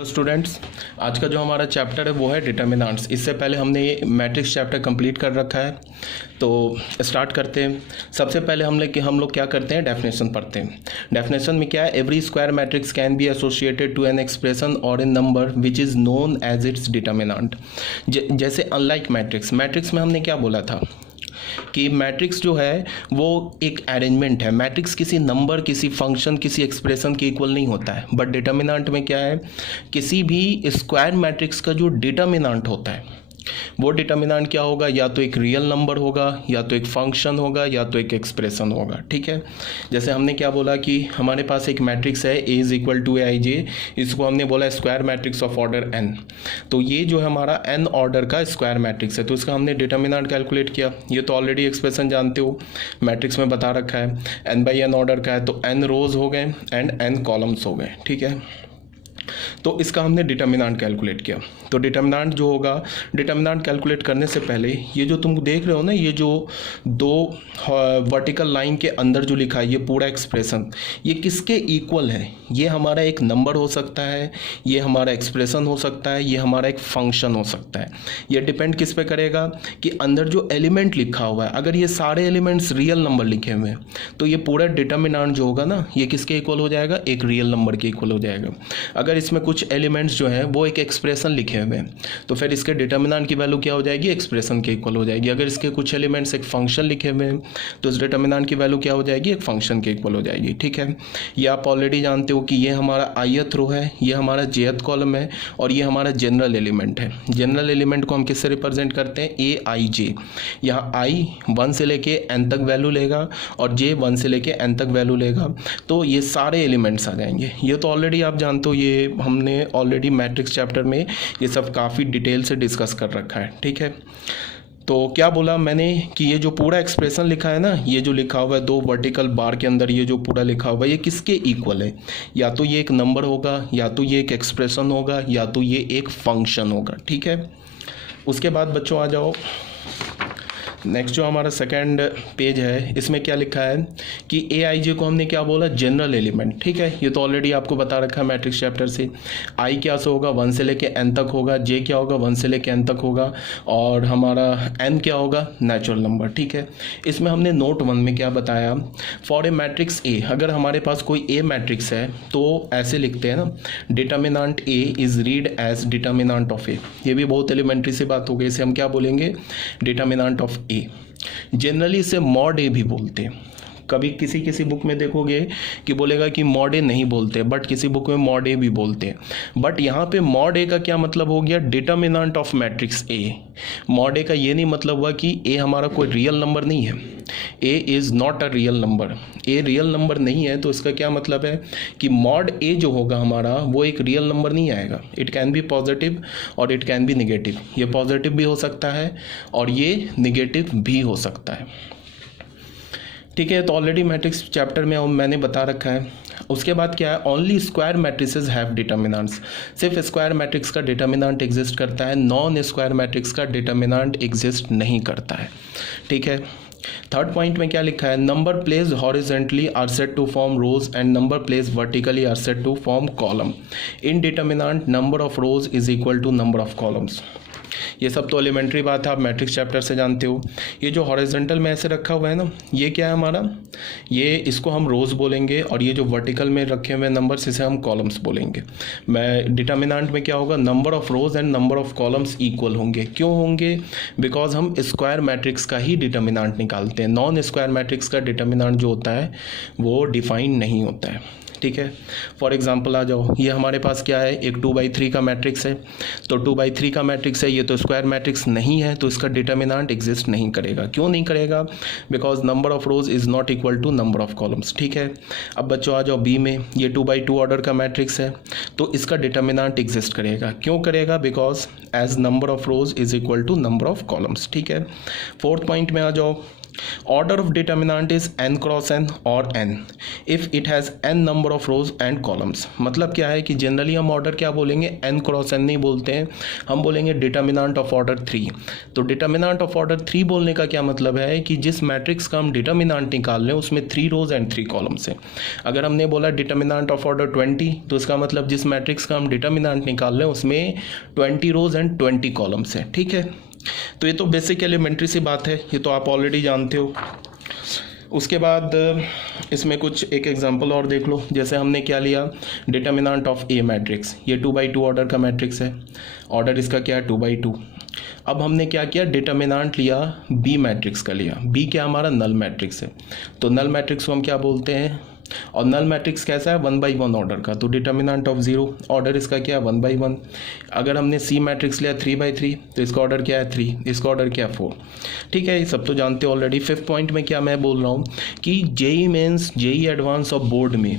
Hello students, आज का जो हमारा चैप्टर है वो है डिटर्मिनेंट्स। इससे पहले हमने ये मैट्रिक्स चैप्टर कंप्लीट कर रखा है, तो स्टार्ट करते हैं। सबसे पहले हम लोग क्या करते हैं, डेफिनेशन पढ़ते हैं। डेफिनेशन में क्या है, every square matrix can be associated to an expression और an number which is known as its determinant. जैसे अनलाइक मैट्रिक्स में हमने क्या बोला था कि मैट्रिक्स जो है वो एक अरेंजमेंट है। मैट्रिक्स किसी नंबर, किसी फंक्शन, किसी एक्सप्रेशन के इक्वल नहीं होता है। बट डिटर्मिनेंट में क्या है, किसी भी स्क्वायर मैट्रिक्स का जो डिटर्मिनेंट होता है वो डिटर्मिनेंट क्या होगा, या तो एक रियल नंबर होगा, या तो एक फंक्शन होगा, या तो एक एक्सप्रेशन होगा। ठीक है, जैसे हमने क्या बोला कि हमारे पास एक मैट्रिक्स है A is equal to AI J, इसको हमने बोला square matrix of order n। तो ये जो है हमारा n ऑर्डर का स्क्वायर मैट्रिक्स है, तो इसका हमने डिटर्मिनेंट कैलकुलेट किया। ये तो ऑलरेडी एक्सप्रेशन जानते हो, मैट्रिक्स में बता रखा है n/n ऑर्डर का है, तो n रोज हो गए एंड n कॉलम्स हो गए। ठीक है, तो इसका हमने डिटर्मिनेंट कैलकुलेट किया। तो डिटर्मिनेंट जो होगा, डिटर्मिनेंट कैलकुलेट करने से पहले ये जो तुम देख रहे हो ना, ये जो दो वर्टिकल लाइन के अंदर जो लिखा है ये पूरा एक्सप्रेशन, ये किसके इक्वल है? ये हमारा एक नंबर हो सकता है, ये हमारा एक्सप्रेशन हो सकता है, ये हमारा एक फंक्शन हो सकता है। ये डिपेंड किस पे करेगा कि अंदर जो एलिमेंट लिखा हुआ है, अगर ये सारे एलिमेंट्स रियल नंबर लिखे हुए हैं तो ये पूरा डिटर्मिनेंट जो होगा ना, ये किसके इक्वल हो जाएगा, एक रियल नंबर के इक्वल हो जाएगा। अगर इसमें कुछ एलिमेंट्स जो हैं वो एक एक्सप्रेशन लिखे हुए हैं तो फिर इसके डिटर्मिनेंट की वैल्यू क्या हो जाएगी, एक्सप्रेशन के इक्वल हो जाएगी। अगर इसके कुछ एलिमेंट्स एक फंक्शन लिखे हुए हैं तो इस डिटर्मिनेंट की वैल्यू क्या हो जाएगी, एक फंक्शन के इक्वल हो जाएगी। ठीक है, ये आप ऑलरेडी जानते हो कि ये हमारा ith रो है, ये हमारा jth कॉलम है, और ये हमारा जनरल एलिमेंट है। जनरल एलिमेंट को हम किससे रिप्रेजेंट करते हैं, AIJ। यहाँ I 1 से लेके n तक वैल्यू लेगा और J 1 से लेके n तक वैल्यू लेगा, तो ये सारे एलिमेंट्स आ जाएंगे। ये तो ऑलरेडी आप जानते हो, ये हमने ऑलरेडी मैट्रिक्स चैप्टर में ये सब काफ़ी डिटेल से डिस्कस कर रखा है। ठीक है, तो क्या बोला मैंने कि ये जो पूरा एक्सप्रेशन लिखा है ना, ये जो लिखा हुआ है दो वर्टिकल बार के अंदर, ये जो पूरा लिखा हुआ है ये किसके इक्वल है? या तो ये एक नंबर होगा, या तो ये एक एक्सप्रेशन होगा, या तो ये एक फंक्शन होगा। ठीक है, उसके बाद बच्चों आ जाओ, नेक्स्ट जो हमारा सेकंड पेज है, इसमें क्या लिखा है कि AIJ को हमने क्या बोला, जनरल एलिमेंट। ठीक है, ये तो ऑलरेडी आपको बता रखा है मैट्रिक्स चैप्टर से। I क्या से होगा, 1 से लेके n तक होगा, J क्या होगा, 1 से लेके n तक होगा, और हमारा n क्या होगा, नेचुरल नंबर। ठीक है, इसमें हमने नोट 1 में क्या बताया, फॉर ए मैट्रिक्स A, अगर हमारे पास कोई A मैट्रिक्स है तो ऐसे लिखते हैं ना, determinant A is read as determinant of A। ये भी बहुत एलिमेंट्री सी बात हो गई, इसे हम क्या बोलेंगे, डिटर्मिनेंट ऑफ A। जनरली इसे मॉड A भी बोलते हैं। कभी किसी किसी बुक में देखोगे कि बोलेगा कि मॉड A नहीं बोलते, बट किसी बुक में मॉड A भी बोलते हैं। बट यहाँ पे मॉड A का क्या मतलब हो गया, determinant of matrix A। Mod A का ये नहीं मतलब हुआ कि A हमारा कोई रियल नंबर नहीं है। A is not a real number. A real number नहीं है, तो इसका क्या मतलब है कि मॉड A जो होगा हमारा वो एक रियल नंबर नहीं आएगा। इट कैन बी पॉजिटिव और इट कैन बी निगेटिव। ये पॉजिटिव भी हो सकता है और ये निगेटिव भी हो सकता है। ठीक है, तो ऑलरेडी मैट्रिक्स चैप्टर में मैंने बता रखा है। उसके बाद क्या है, only square matrices have determinants. सिर्फ स्क्वायर मैट्रिक्स का डिटर्मिनेंट एग्जिस्ट करता है, नॉन स्क्वायर मैट्रिक्स का डिटर्मिनेंट एग्जिस्ट नहीं करता है। ठीक है, थर्ड पॉइंट में क्या लिखा है, number place horizontally are set to form rows and number place vertically are set to form column. In determinant number of rows is equal to number of columns. ये सब तो एलिमेंट्री बात है, आप मैट्रिक्स चैप्टर से जानते हो। ये जो हॉरिजॉन्टल में ऐसे रखा हुआ है ना, ये क्या है हमारा, ये इसको हम रोज बोलेंगे, और ये जो वर्टिकल में रखे हुए नंबर्स इसे हम कॉलम्स बोलेंगे। मैं डिटर्मिनेंट में क्या होगा, number of rose and number of columns equal होंगे। क्यों होंगे, बिकॉज हम स्क्वायर मैट्रिक्स का ही डिटर्मिनेंट निकालते हैं। नॉन स्क्वायर मैट्रिक्स का डिटर्मिनेंट जो होता है वो डिफाइन नहीं होता है। ठीक है, फॉर एग्जांपल आ जाओ, ये हमारे पास क्या है, एक 2/3 का मैट्रिक्स है। तो 2/3 का मैट्रिक्स है, ये तो स्क्वायर मैट्रिक्स नहीं है, तो इसका डिटर्मिनेंट एग्जिस्ट नहीं करेगा। क्यों नहीं करेगा, because number of rows is not equal to number of columns. ठीक है, अब बच्चों आ जाओ बी में, ये 2/2 ऑर्डर का मैट्रिक्स है, तो इसका डिटर्मिनेंट एग्जिस्ट करेगा। क्यों करेगा, because as number of rows is equal to number of columns. ठीक है, फोर्थ पॉइंट में आ जाओ, Order of determinant is n cross n और n if it has n number of rows and columns। मतलब क्या है कि जनरली हम ऑर्डर क्या बोलेंगे, n क्रॉस n नहीं बोलते हैं, हम बोलेंगे डिटर्मिनेंट ऑफ ऑर्डर 3। तो डिटर्मिनेंट ऑफ ऑर्डर 3 बोलने का क्या मतलब है कि जिस मैट्रिक्स का हम डिटर्मिनेंट निकाल रहे हैं उसमें 3 रोज एंड 3 कॉलम्स हैं। अगर हमने बोला डिटर्मिनेंट ऑफ ऑर्डर 20 तो इसका मतलब जिस मैट्रिक्स का हम डिटर्मिनेंट निकाल रहे हैं उसमें 20 रोज एंड 20 कॉलम्स हैं। ठीक है, तो ये तो बेसिक एलिमेंट्री सी बात है, ये तो आप ऑलरेडी जानते हो। उसके बाद इसमें कुछ एक एग्जांपल और देख लो। जैसे हमने क्या लिया, डिटर्मिनेंट ऑफ ए मैट्रिक्स, ये 2x2 ऑर्डर का मैट्रिक्स है, ऑर्डर इसका क्या है 2x2। अब हमने क्या किया, डिटर्मिनेंट लिया बी मैट्रिक्स का लिया, बी क्या हमारा नल मैट्रिक्स है, तो नल मैट्रिक्स को हम क्या बोलते हैं, और नल मैट्रिक्स कैसा है 1/1 ऑर्डर का, तो डिटर्मिनेंट ऑफ 0 ऑर्डर इसका क्या है 1/1। अगर हमने सी मैट्रिक्स लिया 3/3 तो इसका ऑर्डर क्या है 3, इसका ऑर्डर क्या है 4। ठीक है, ये सब तो जानते हो ऑलरेडी। 5th पॉइंट में क्या मैं बोल रहा हूँ कि जेई मेंस जेई एडवांस और बोर्ड में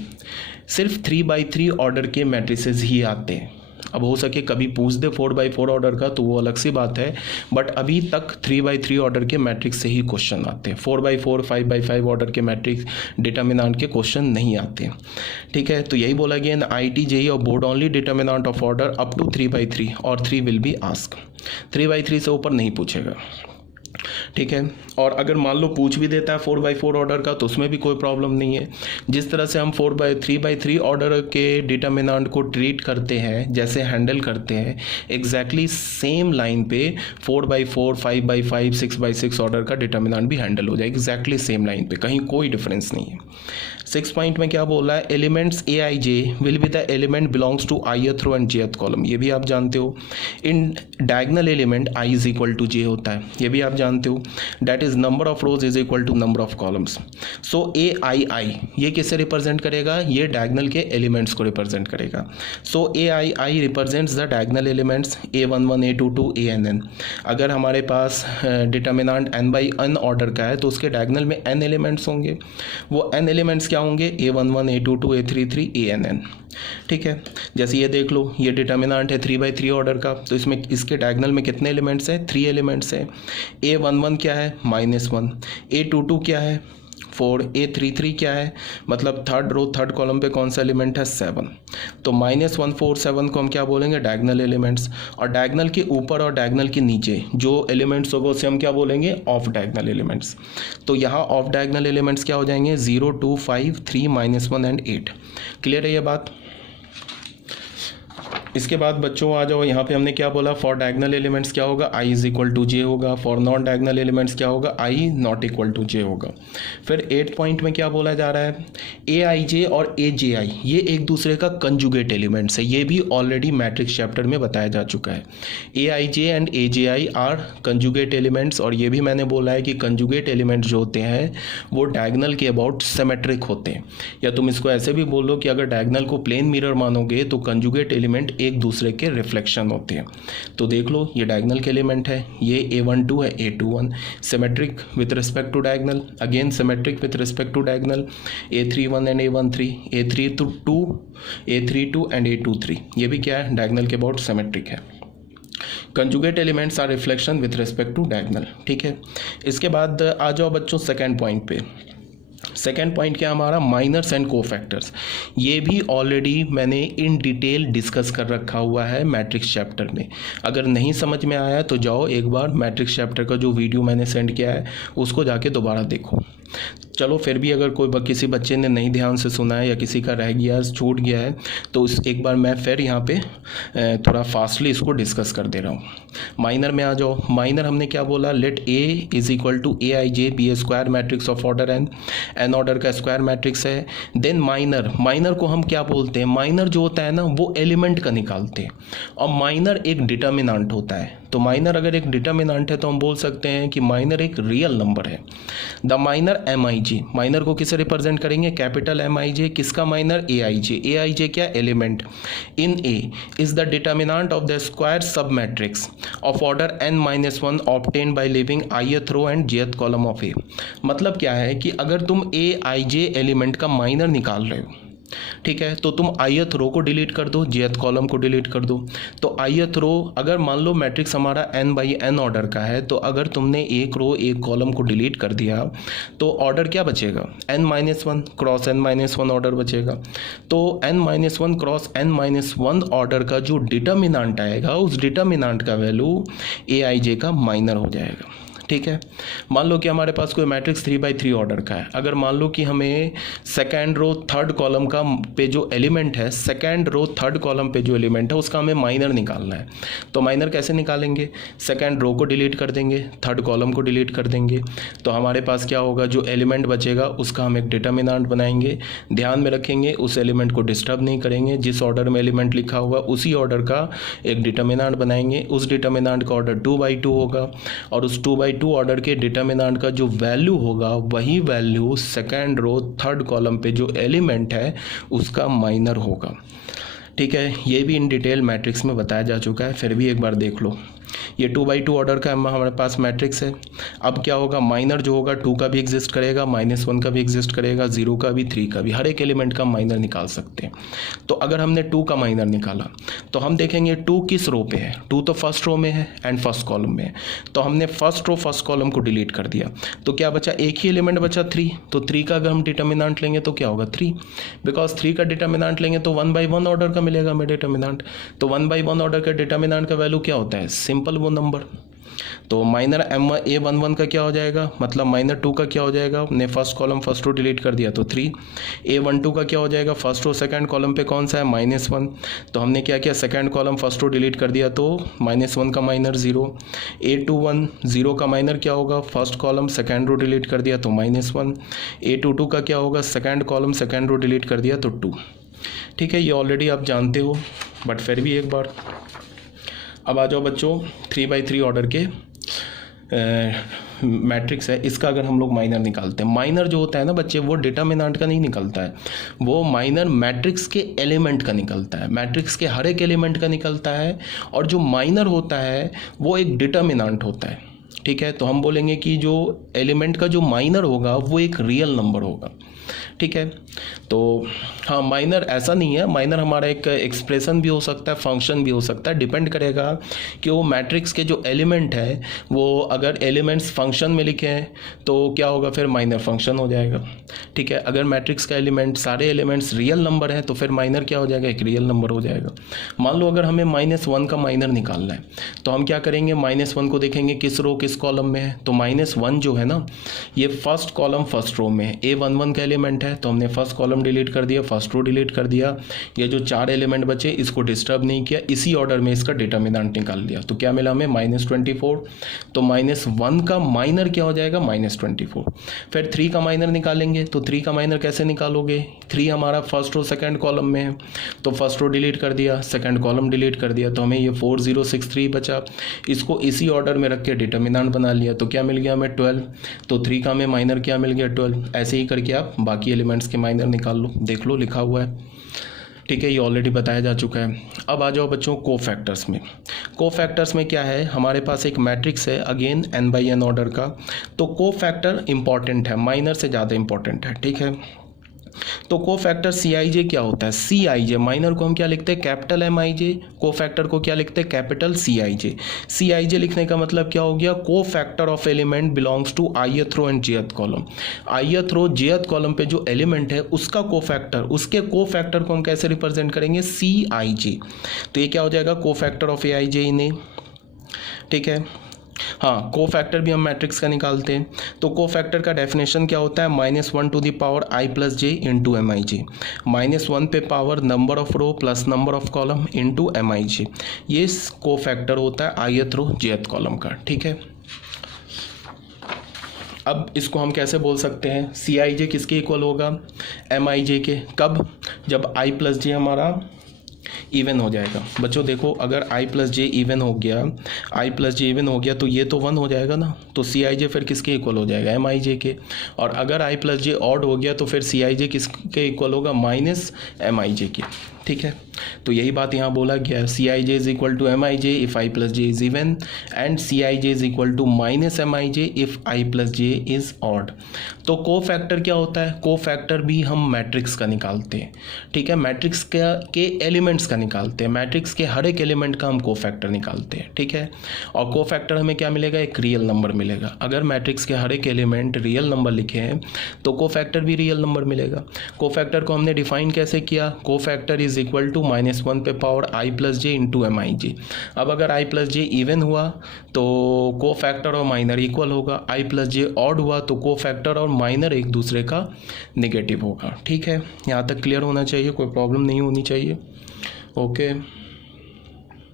सिर्फ 3/3 ऑर्डर के मैट्रिसेस ही आते हैं। अब हो सके कभी पूछ दे 4/4 ऑर्डर का तो वो अलग सी बात है, बट अभी तक 3/3 ऑर्डर के मैट्रिक्स से ही क्वेश्चन आते हैं। 4/4 5/5 ऑर्डर के मैट्रिक्स डिटर्मिनेंट के क्वेश्चन नहीं आते। ठीक है, तो यही बोला गया इन IIT JEE और board only determinant of order up to 3/3 और 3 विल बी आस्क। 3/3 से ऊपर नहीं पूछेगा। ठीक है, और अगर मान लो पूछ भी देता है 4/4 ऑर्डर का तो उसमें भी कोई प्रॉब्लम नहीं है। जिस तरह से हम 3/3 ऑर्डर के डिटर्मिनेंट को ट्रीट करते हैं, जैसे हैंडल करते हैं, एग्जैक्टली सेम लाइन पे 4/4 5/5 6/6 ऑर्डर का डिटर्मिनेंट भी हैंडल हो जाए, एग्जैक्टली सेम लाइन पे, कहीं कोई डिफरेंस नहीं है। 6th पॉइंट में क्या बोल रहा है, elements AIJ will be the element belongs to ith row and jth column. ये भी आप जानते हो। In diagonal element I is equal to J होता है, ये भी आप जानते हो। That is number of rows is equal to number of columns. So AII ये किसे रिप्रेजेंट करेगा, ये डायगनल के एलिमेंट्स को रिप्रेजेंट करेगा। सो AII represents the diagonal elements A11 A22 ANN। अगर हमारे पास डिटर्मिनेंट n/n ऑर्डर का है तो उसके डायगनल में n एलिमेंट्स होंगे। वो n एलिमेंट्स क्या होंगे, A11 A22 A33 ANN। ठीक है, जैसे ये देख लो, ये डिटर्मिनेंट है 3/3 ऑर्डर का, तो इसमें इसके डायगनल में कितने एलिमेंट्स हैं, 3 एलिमेंट्स हैं। A11 क्या है -1, A22 क्या है 4, A33 क्या है, मतलब थर्ड रो थर्ड कॉलम पे कौन सा एलिमेंट है 7। तो -1 4 7 को हम क्या बोलेंगे, डायगनल एलिमेंट्स। और डायगनल के ऊपर और डायगनल के नीचे जो एलिमेंट्स होगा उसे हम क्या बोलेंगे, ऑफ डायगनल एलिमेंट्स। तो यहाँ ऑफ डायगनल एलिमेंट्स क्या हो जाएंगे 0 2 5 3 -1 एंड 8। क्लियर है ये बात। इसके बाद बच्चों आ जाओ, यहाँ पे हमने क्या बोला, फॉर डायगनल एलिमेंट्स क्या होगा, I is equal to J होगा। फॉर नॉन डायगनल एलिमेंट्स क्या होगा, I not equal to J होगा। फिर 8th पॉइंट में क्या बोला जा रहा है, AIJ और AJI ये एक दूसरे का कंजुगेट एलिमेंट्स है, ये भी ऑलरेडी मैट्रिक्स चैप्टर में बताया जा चुका है। AIJ and AJI are conjugate elements, और ये भी मैंने बोला है कि कंजुगेट एलिमेंट्स जो होते हैं वो डायगनल के अबाउट सिमेट्रिक होते हैं। या तुम इसको ऐसे भी बोलो कि अगर डायगनल को प्लेन मिरर मानोगे तो कंजुगेट एलिमेंट एक दूसरे के रिफ्लेक्शन होते हैं। तो देख लो, ये डायगनल के एलिमेंट है, ये A12 है A21, symmetric with respect to diagonal, again symmetric with respect to diagonal, A31 and A13, A32 A32 and A23, ये भी क्या है, डायगनल के अबाउट सिमेट्रिक है। Conjugate elements are reflection with respect to diagonal. ठीक है, इसके बाद आ जाओ बच्चों सेकेंड पॉइंट पे। सेकेंड पॉइंट क्या हमारा, माइनर्स एंड कोफैक्टर्स। ये भी ऑलरेडी मैंने इन डिटेल डिस्कस कर रखा हुआ है मैट्रिक्स चैप्टर में। अगर नहीं समझ में आया तो जाओ एक बार मैट्रिक्स चैप्टर का जो वीडियो मैंने सेंड किया है उसको जाके दोबारा देखो। चलो फिर भी अगर किसी बच्चे ने नहीं ध्यान से सुना है या किसी का रह गया छूट गया है तो एक बार मैं फिर यहाँ पे थोड़ा फास्टली इसको डिस्कस कर दे रहा हूँ। माइनर में आ जाओ। माइनर हमने क्या बोला, let A is equal to AIJ be a square matrix of order n order का स्क्वायर मैट्रिक्स है। देन माइनर को हम क्या बोलते हैं, माइनर जो होता है ना वो एलिमेंट का निकालते हैं, और माइनर एक डिटर्मिनेंट होता है। तो माइनर अगर एक डिटर्मिनेंट है तो हम बोल सकते हैं कि माइनर एक रियल नंबर है। द माइनर MIJ, माइनर को किसे रिप्रेजेंट करेंगे, कैपिटल MIJ। किसका माइनर, AIJ क्या, element in A is the determinant of the square sub matrix of order n-1 obtained by leaving ith row and jth column of A। मतलब क्या है कि अगर तुम AIJ एलिमेंट का माइनर निकाल रहे हो ठीक है, तो तुम ith रो को डिलीट कर दो, jth कॉलम को डिलीट कर दो। तो ith रो, अगर मान लो मैट्रिक्स हमारा n बाई n ऑर्डर का है, तो अगर तुमने एक रो एक कॉलम को डिलीट कर दिया तो ऑर्डर क्या बचेगा, n-1 क्रॉस n-1 ऑर्डर बचेगा। तो n-1 क्रॉस n-1 ऑर्डर का जो डिटर्मिनेंट आएगा, उस डिटर्मिनेंट का वैल्यू aij का माइनर हो जाएगा। ठीक है, मान लो कि हमारे पास कोई मैट्रिक्स 3/3 ऑर्डर का है। अगर मान लो कि हमें सेकेंड रो थर्ड कॉलम का पे जो एलिमेंट है, सेकेंड रो थर्ड कॉलम पे जो एलिमेंट है उसका हमें माइनर निकालना है। तो माइनर कैसे निकालेंगे, सेकेंड रो को डिलीट कर देंगे, थर्ड कॉलम को डिलीट कर देंगे। तो हमारे पास क्या होगा, जो एलिमेंट बचेगा उसका हम एक डिटर्मिनेंट बनाएंगे। ध्यान में रखेंगे उस एलिमेंट को डिस्टर्ब नहीं करेंगे, जिस ऑर्डर में एलिमेंट लिखा होगा उसी ऑर्डर का एक डिटर्मिनेंट बनाएंगे। उस डिटर्मिनेंट का ऑर्डर 2/2 होगा और उस 2/2 ऑर्डर के डिटर्मिनेंट का जो वैल्यू होगा वही value second row third column पे जो एलिमेंट है उसका माइनर होगा। ठीक है, ये भी इन डिटेल मैट्रिक्स में बताया जा चुका है, फिर भी एक बार देख लो। ये 2/2 ऑर्डर का हमारे पास मैट्रिक्स है। अब क्या होगा, माइनर जो होगा 2 का भी एग्जिस्ट करेगा, -1 का भी एग्जिस्ट करेगा, 0 का भी, 3 का भी, हर एक एलिमेंट का माइनर निकाल सकते हैं। तो अगर हमने 2 का माइनर निकाला तो हम देखेंगे 2 किस रो पे है, 2 तो फर्स्ट रो में है एंड फर्स्ट कॉलम में है। तो हमने फर्स्ट रो फर्स्ट कॉलम को डिलीट कर दिया, तो क्या बचा, एक ही एलिमेंट बचा 3। तो 3 का अगर हम डिटर्मिनेंट लेंगे तो क्या होगा 3, बिकॉज 3 का डिटर्मिनेंट लेंगे तो 1/1 ऑर्डर का मिलेगा हमें डिटर्मिनेंट। तो 1/1 ऑर्डर का डिटर्मिनेंट का वैल्यू क्या होता है, सिंपल वो नंबर। तो माइनर a11 का क्या हो जाएगा, मतलब माइनर 2 का क्या हो जाएगा, हमने first column first row delete कर दिया तो 3। a12 का क्या हो जाएगा, फर्स्ट रो सेकंड कॉलम पे कौन सा है, -1। तो हमने क्या किया, second column first row delete कर दिया तो -1 का माइनर 0। a21 0 का माइनर क्या होगा, first column second row delete कर दिया तो -1। a22 का क्या होगा, second column second row delete कर दिया तो 2। ठीक है, ये ऑलरेडी आप जानते हो, बट फिर भी एक बार। अब आ जाओ बच्चों, 3/3 ऑर्डर के मैट्रिक्स है, इसका अगर हम लोग माइनर निकालते हैं, माइनर जो होता है ना बच्चे, वो डिटर्मिनेंट का नहीं निकलता है, वो माइनर मैट्रिक्स के एलिमेंट का निकलता है, मैट्रिक्स के हर एक एलिमेंट का निकलता है। और जो माइनर होता है वो एक डिटर्मिनेंट होता है। ठीक है, तो हम बोलेंगे कि जो एलिमेंट का जो माइनर होगा वो एक रियल नंबर होगा। ठीक है, तो हाँ, माइनर ऐसा नहीं है, माइनर हमारा एक एक्सप्रेशन भी हो सकता है, फंक्शन भी हो सकता है, डिपेंड करेगा कि वो मैट्रिक्स के जो एलिमेंट है वो अगर एलिमेंट्स फंक्शन में लिखे हैं तो क्या होगा, फिर माइनर फंक्शन हो जाएगा। ठीक है, अगर मैट्रिक्स का एलिमेंट सारे एलिमेंट्स रियल नंबर है तो फिर माइनर क्या हो जाएगा, एक रियल नंबर हो जाएगा। मान लो अगर हमें -1 का माइनर निकालना है तो हम क्या करेंगे, -1 को देखेंगे किस रो किस कॉलम में है। तो -1 जो है ना, ये फर्स्ट कॉलम फर्स्ट रो में है, a11 का एलिमेंट है, तो हमने फर्स्ट कॉलम डिलीट कर दिया, फर्स्ट रो डिलीट कर दिया। ये जो 4 एलिमेंट बचे इसको डिस्टर्ब नहीं किया, इसी ऑर्डर में इसका डिटर्मिनेंट निकाल लिया। तो क्या मिला हमें, -24। तो -1 का माइनर क्या हो जाएगा, -24। फिर 3 का माइनर निकालेंगे, तो 3 का माइनर कैसे निकालोगे, 3 हमारा फर्स्ट रो सेकंड कॉलम में है, तो फर्स्ट रो डिलीट कर दिया, सेकंड कॉलम डिलीट कर दिया, तो हमें ये 4063 बचा। इसको इसी ऑर्डर में रख के डिटर्मिनेंट बना लिया, तो क्या मिल गया हमें 12। तो 3 का हमें माइनर क्या मिल गया, 12। ऐसे ही करके आप बाकी एलिमेंट्स के माइनर निकाल लो, देख लो लिखा हुआ है। ठीक है, ये ऑलरेडी बताया जा चुका है। अब आ जाओ बच्चों कोफैक्टर्स में। कोफैक्टर्स में क्या है, हमारे पास एक मैट्रिक्स है अगेन n/n ऑर्डर का। तो कोफैक्टर इंपॉर्टेंट है, माइनर से ज़्यादा इंपॉर्टेंट है। ठीक है, तो कोफैक्टर Cij क्या होता है, Cij, माइनर को हम क्या लिखते हैं, कैपिटल Mij, कोफैक्टर को क्या लिखते हैं, कैपिटल Cij। Cij लिखने का मतलब क्या हो गया, cofactor of element belongs to ith row and jth column. ith row jth column पे जो एलिमेंट है उसका कोफैक्टर, उसके कोफैक्टर को हम कैसे रिप्रेजेंट करेंगे, Cij। तो ये क्या हो जाएगा, कोफैक्टर ऑफ Aij इन ए। ठीक है, हाँ, कोफैक्टर भी हम मैट्रिक्स का निकालते हैं। तो कोफैक्टर का डेफिनेशन क्या होता है, -1 to the power i plus j into Mij। -1 पे power number of row plus number of column into Mij, ये कोफैक्टर होता है ith रो jth कॉलम का। ठीक है, अब इसको हम कैसे बोल सकते हैं, Cij किसके इक्वल होगा, Mij के। कब, जब i प्लस j हमारा इवन हो जाएगा। बच्चों देखो, अगर i प्लस जे इवन हो गया, i प्लस जे इवन हो गया तो ये तो 1 हो जाएगा ना, तो सी आई जे फिर किसके इक्वल हो जाएगा, एम आई जे के। और अगर i प्लस जे ऑड हो गया तो फिर सी आई जे किसके इक्वल होगा, माइनस एम आई जे के। ठीक है, तो यही बात यहाँ बोला गया है, C I J is equal to M I J if I plus J is even and C I J is equal to minus M I J if I plus J is odd. तो को factor क्या होता है, को factor भी हम matrix का निकालते हैं। ठीक है, मैट्रिक्स के एलिमेंट्स का निकालते हैं, मैट्रिक्स के हर एक एलिमेंट का हम को फैक्टर निकालते हैं। ठीक है, और को फैक्टर हमें क्या मिलेगा, एक रियल नंबर मिलेगा। अगर मैट्रिक्स के हर एक एलिमेंट रियल नंबर लिखे हैं तो को फैक्टर भी रियल नंबर मिलेगा। को फैक्टर को हमने डिफाइन कैसे किया, को फैक्टर इज इक्वल टू -1 पे power I plus J into M I जे। अब अगर आई प्लस जे इवन हुआ तो को फैक्टर और माइनर इक्वल होगा, आई प्लस जे ऑड हुआ तो को फैक्टर और माइनर एक दूसरे का नेगेटिव होगा। ठीक है, यहाँ तक क्लियर होना चाहिए, कोई प्रॉब्लम नहीं होनी चाहिए। ओके।